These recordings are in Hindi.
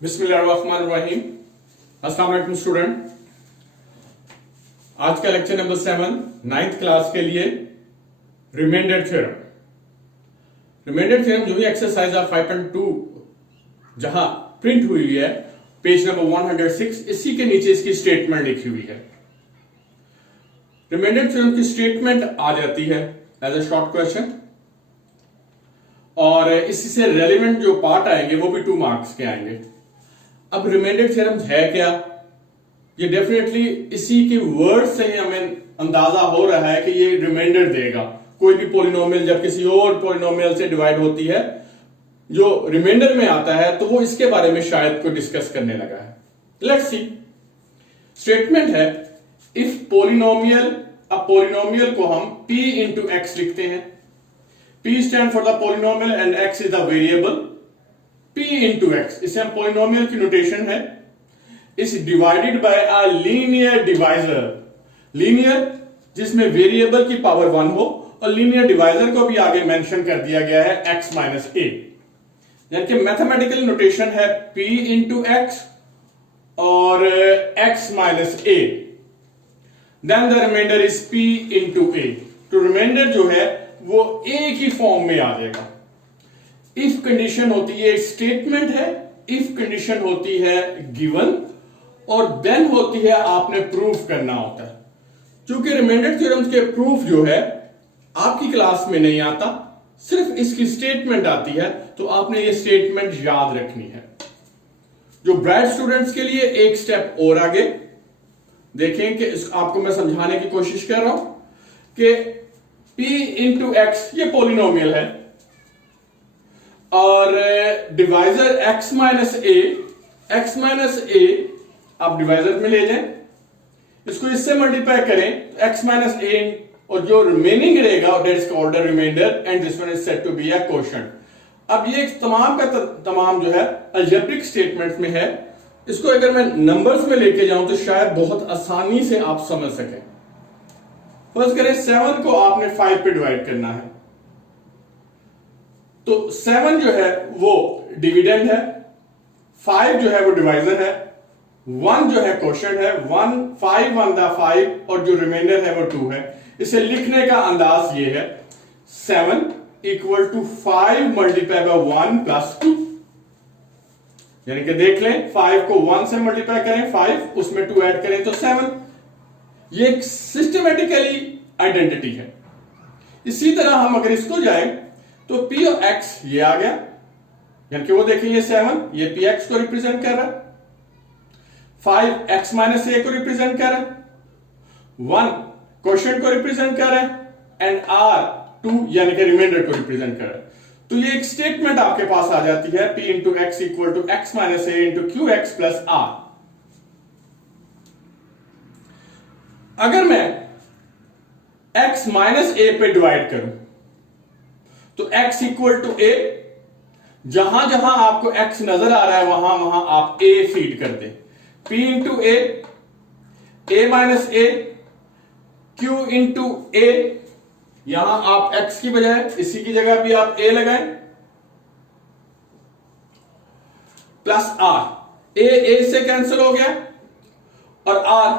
बिस्मिल्लाहिर्रहमानिर्रहीम। अस्सलाम वालेकुम स्टूडेंट। आज का लेक्चर नंबर 7 9th क्लास के लिए रिमाइंडर थ्योरम। रिमाइंडर थ्योरम जो भी एक्सरसाइज ऑफ 5.2 जहां प्रिंट हुई है पेज नंबर 106, इसी के नीचे इसकी स्टेटमेंट लिखी हुई है। रिमाइंडर थ्योरम की स्टेटमेंट आ जाती है एज अ शॉर्ट क्वेश्चन और इसी से रेलिवेंट जो पार्ट आएंगे वो भी 2 मार्क्स के आएंगे। अब रिमाइंडर थ्योरम है क्या? ये डेफिनेटली इसी के वर्ड से ही हमें अंदाजा हो रहा है कि ये रिमाइंडर देगा। कोई भी पॉलिनोमियल जब किसी और पॉलिनोमियल से डिवाइड होती है जो रिमाइंडर में आता है तो वो इसके बारे में शायद को डिस्कस करने लगा है। Let's see. स्टेटमेंट है इफ पॉलिनोमियल, अब पॉलिनोमियल को हम p इंटू एक्स लिखते हैं। p stand for the polynomial and x is the variable. p into x, इसे हम पॉलिनोमियल की नोटेशन है, is divided by a linear divisor. Linear जिसमें वेरिएबल की पावर 1 हो और लीनियर डिवाइजर को भी आगे मेंशन कर दिया गया है x माइनस ए। यानी कि मैथमेटिकल नोटेशन है p इंटू एक्स और x minus A, then the remainder is p into A. तो रिमाइंडर जो है वो a की फॉर्म में आ जाएगा। इफ कंडीशन होती है, स्टेटमेंट है, इफ कंडीशन होती है गिवन और देन होती है आपने प्रूफ करना होता है। क्योंकि रिमाइंडर थ्योरम्स के प्रूफ जो है आपकी क्लास में नहीं आता, सिर्फ इसकी स्टेटमेंट आती है, तो आपने ये स्टेटमेंट याद रखनी है। जो ब्राइट स्टूडेंट्स के लिए एक स्टेप और आगे देखें कि आपको मैं समझाने की कोशिश कर रहा हूं कि p इंटू एक्स ये पॉलिनोमियल है और डिवाइजर x माइनस ए आप डिवाइजर में ले जाएं, इसको इससे मल्टीप्लाई करें तो x माइनस ए और जो रिमेनिंग रहेगा that is called the remainder and this one is said to be a quotient. अब ये तमाम का तमाम जो है अलजेब्रिक स्टेटमेंट्स में है। इसको अगर मैं नंबर्स में लेके जाऊं तो शायद बहुत आसानी से आप समझ सकें। फर्स्ट करें 7 को आपने 5 पे डिवाइड करना है, तो 7 जो है वो डिविडेंड है, 5 जो है वो डिवाइजर है, 1 जो है क्वोशिएंट है, 5 1 द 5 और जो रिमाइंडर है वो 2 है। इसे लिखने का अंदाज ये है 7 equal to 5 multiply by 1 plus 2। यानी कि देख लें 5 को 1 से मल्टीप्लाई करें 5, उसमें 2 ऐड करें तो 7। ये एक सिस्टमेटिकली आइडेंटिटी है। इसी तरह हम अगर इसको जाए तो p ऑफ x ये आ गया, यानी कि वो देखिए ये 7 ये px को रिप्रेजेंट कर रहा है, 5 x माइनस ए को रिप्रेजेंट कर रहा है, 1 क्वोशिएंट को रिप्रेजेंट कर रहा है एंड r 2 यानी कि रिमाइंडर को रिप्रेजेंट कर रहा है। तो ये एक स्टेटमेंट आपके पास आ जाती है p into x equal to x minus a into q x plus r. अगर मैं x माइनस ए पे डिवाइड करूं तो x इक्वल टू ए, जहां जहां आपको x नजर आ रहा है वहां वहां आप a फीड कर दें। p इंटू ए माइनस ए, q इंटू ए, यहां आप x की बजाय इसी की जगह भी आप a लगाएं, प्लस r, a से कैंसिल हो गया और r,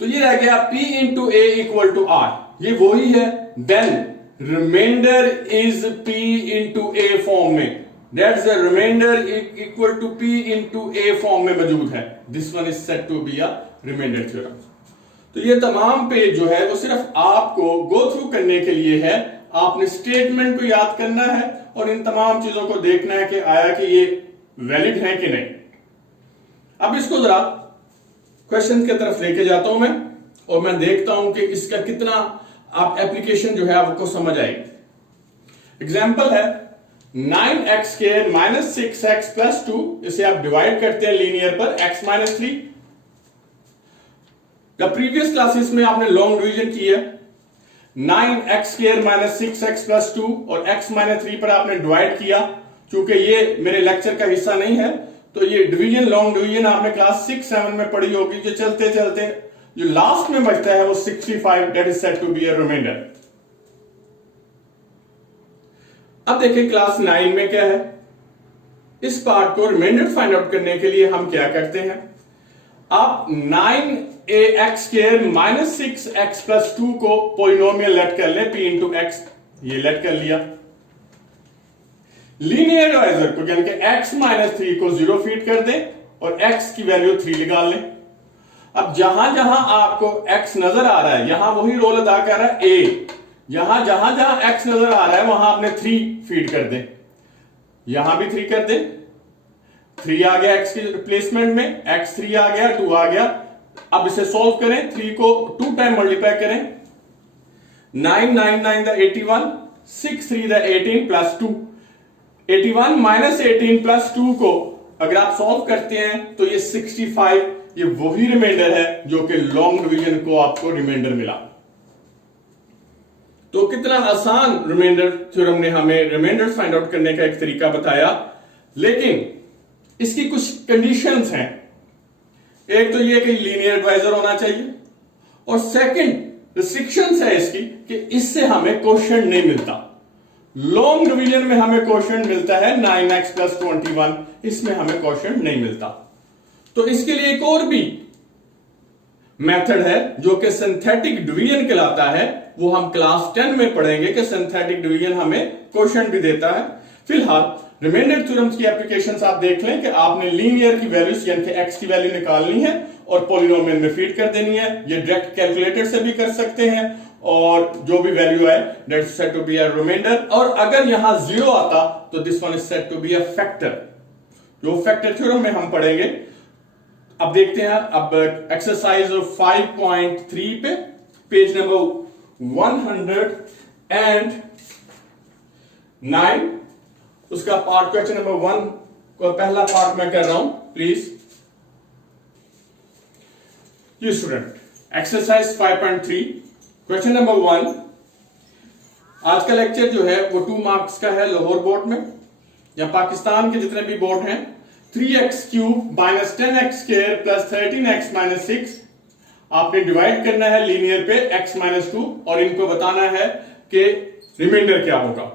तो ये रह गया p into A equal to r। ये वही है, then remainder is p into A form में, that's the remainder equal to p into A form में मौजूद है। This one is said to be a remainder theorem. तो ये तमाम पेज जो है वो सिर्फ आपको गो थ्रू करने के लिए है। आपने स्टेटमेंट को याद करना है और इन तमाम चीजों को देखना है कि आया कि ये वैलिड है कि नहीं। अब इसको जरा क्वेश्चन की तरफ लेके जाता हूं मैं और मैं देखता हूं कि इसका कितना आप एप्लीकेशन जो है आपको समझ आएगी। एग्जाम्पल है 9x square minus 6x plus 2, इसे आप डिवाइड करते हैं लीनियर पर x माइनस 3। प्रीवियस क्लासेस में आपने लॉन्ग डिवीजन किया, 9x square minus 6x plus 2 और x माइनस 3 पर आपने डिवाइड किया। चूंकि ये मेरे लेक्चर का हिस्सा नहीं है तो ये डिवीजन लॉन्ग डिवीजन आपने क्लास 6-7 में पढ़ी होगी। जो चलते चलते जो लास्ट में बचता है वो 65, that is said to be a remainder. अब देखिए क्लास 9 में क्या है, इस पार्ट को रिमाइंडर फाइंड आउट करने के लिए हम क्या करते हैं, आप 9ax² माइनस 6x+2 को पॉलिनोमियल लेट कर ले, p इंटू एक्स, ये लेट कर लिया। लीनियर डिवाइजर को यानी कि x माइनस 3 को 0 फीड कर दें और x की वैल्यू 3 निकाल लें। अब जहां जहां आपको x नजर आ रहा है यहां वही रोल अदा कर रहा है a, जहां जहां x नजर आ रहा है वहां आपने 3 फीड कर दें, यहां भी 3 कर दें। 3 आ गया x की रिप्लेसमेंट में, x 3 आ गया, 2 आ गया। अब इसे सॉल्व करें, 3 को 2 टाइम मल्टीप्लाई करें, 9 9 9 the 81, 6 3 the 18 plus 2, 81 minus 18 plus 2 को अगर आप सॉल्व करते हैं तो ये 65, ये वही रिमाइंडर है जो कि लॉन्ग डिवीजन को आपको रिमाइंडर मिला। तो कितना आसान रिमाइंडर थ्योरम ने हमें रिमाइंडर फाइंड आउट करने का एक तरीका बताया, लेकिन इसकी कुछ कंडीशंस हैं। एक तो ये कि लीनियर डिवाइजर होना चाहिए, और सेकंड रिस्ट्रिक्शंस है इसकी कि इससे हमें क्वोशिएंट नहीं मिलता। लॉन्ग डिवीजन में हमें क्वोशिएंट मिलता है 9x + 21, इसमें हमें क्वोशिएंट नहीं मिलता। तो इसके लिए एक और भी मेथड है जो कि सिंथेटिक डिवीजन कहलाता है, वो हम क्लास 10 में पढ़ेंगे कि सिंथेटिक डिवीजन हमें क्वोशिएंट भी देता है। फिलहाल रिमाइंडर थ्योरम्स की एप्लीकेशंस आप देख लें कि आपने लीनियर की वैल्यूज यानी कि x की वैल्यू निकालनी है और पॉलिनोमियल में फीड कर देनी है। ये डायरेक्ट कैलकुलेटर से भी कर सकते हैं, और जो भी वैल्यू है that is said to be a remainder, और अगर यहां 0 आता तो this one is said to be a factor, जो फैक्टर थ्योरम में हम पढ़ेंगे। अब देखते हैं, अब एक्सरसाइज 5.3 पे पेज नंबर 109, उसका पार्ट क्वेश्चन नंबर 1 को पहला पार्ट मैं कर रहा हूं, प्लीज। ये स्टूडेंट एक्सरसाइज 5.3 क्वेश्चन नंबर 1। आज का लेक्चर जो है वो 2 मार्क्स का है लाहौर बोर्ड में, या पाकिस्तान के जितने भी बोर्ड हैं। 3x³ minus 10x² plus 13x minus 6 आपने डिवाइड करना है लीनियर पे x माइनस 2, और इनको बताना है कि रिमाइंडर क्या होगा।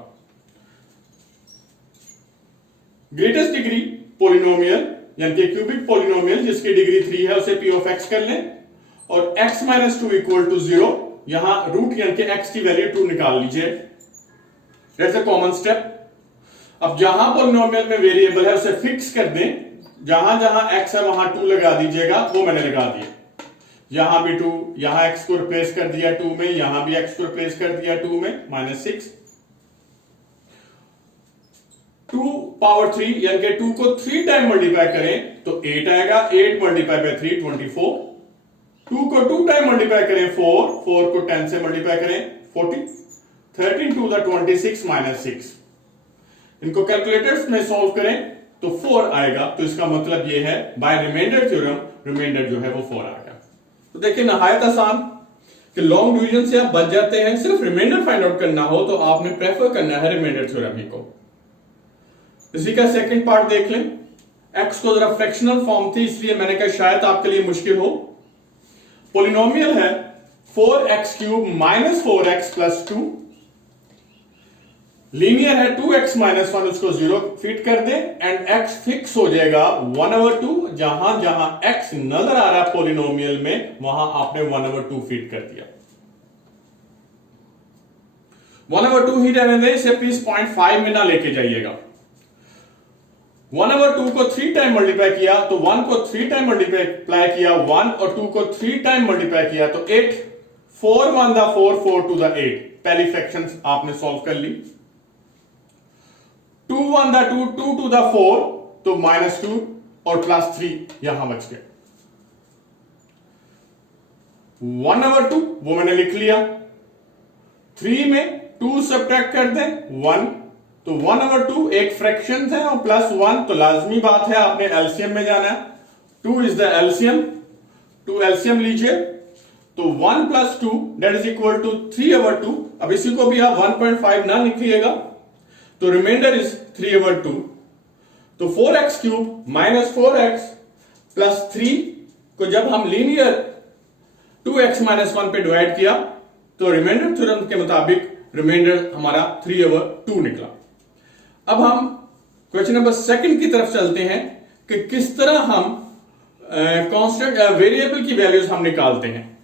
ग्रेटेस्ट डिग्री पोलिनोमियल यानी कि क्यूबिक पोलिनोमियल जिसकी डिग्री 3 है उसे p ऑफ x कर लें, और x माइनस 2 इक्वल टू 0, यहां रूट यानी कि x की वैल्यू 2 निकाल लीजिए। That's a common step. अब जहां पोलिनोमियल में वेरिएबल है उसे फिक्स कर दें, जहां जहां x है वहां 2 लगा दीजिएगा, वो मैंने लगा दिया। यहां भी 2, यहां x को रिप्लेस कर दिया 2 में, यहां भी x को रिप्लेस कर दिया 2 में, माइनस 6। 2 पावर 3 यानी कि 2 को 3 टाइम मल्टीप्लाई करें तो 8 आएगा, 8 मल्टीप्लाई बाय 3 24। 2 को 2 टाइम मल्टीप्लाई करें 4, 4 को 10 से मल्टीप्लाई करें 40, 13 टू द 26 माइनस 6। इनको कैलकुलेटर्स में सॉल्व करें तो 4 आएगा, तो इसका मतलब ये है बाय रिमाइंडर थ्योरम रिमाइंडर जो है वो 4 आएगा। तो देखिए नहायत आसान कि लॉन्ग डिवीजन से आप बच जाते हैं। सिर्फ रिमाइंडर फाइंड आउट करना हो तो आपने प्रेफर करना है रिमाइंडर थ्योरम ही को। इसी का सेकंड पार्ट देख लें। x को जरा फ्रैक्शनल फॉर्म थी इसलिए मैंने कहा शायद आपके लिए मुश्किल हो। पॉलिनोमियल है 4x³ minus 4x plus 2, linear है 2x माइनस 1, उसको 0 फिट कर दे एंड x फिक्स हो जाएगा 1/2। जहां जहां x नजर आ रहा है पॉलिनोमियल में वहां आपने 1/2 फिट कर दिया। 1/2 ही रहने दें, इसे प्लीज 0.5 में ना लेके जाइएगा। 1/2 को 3 टाइम मल्टीप्लाई किया तो 1 को 3 टाइम मल्टीप्लाई किया 1, और 2 को 3 टाइम मल्टीप्लाई किया तो 8। 4 1 द 4, 4 2 द 8। पहली फ्रैक्शन आपने सॉल्व कर ली। 2 1 द 2, 2 2 द 4, तो -2 और +3 यहां बच गए। 1/2 वो मैंने लिख लिया। 3 में 2 सब्ट्रैक्ट कर दें 1, तो 1/2 एक फ्रैक्शन है और +1, तो लाजमी बात है आपने एलसीएम में जाना है। 2 इज द एलसीएम, 2 एलसीएम लीजिए तो 1 + 2 दैट इज इक्वल टू 3/2। अब इसी को भी आप 1.5 ना लिखिएगा तो रिमाइंडर इज 3/2। तो 4x³ माइनस 4x प्लस 3 को जब हम लीनियर 2x माइनस 1 पे डिवाइड किया तो रिमाइंडर थ्योरम के मुताबिक रिमाइंडर हमारा 3/2 निकला। अब हम क्वेश्चन नंबर सेकंड की तरफ चलते हैं कि किस तरह हम कांस्टेंट वेरिएबल की वैल्यूज हम निकालते हैं।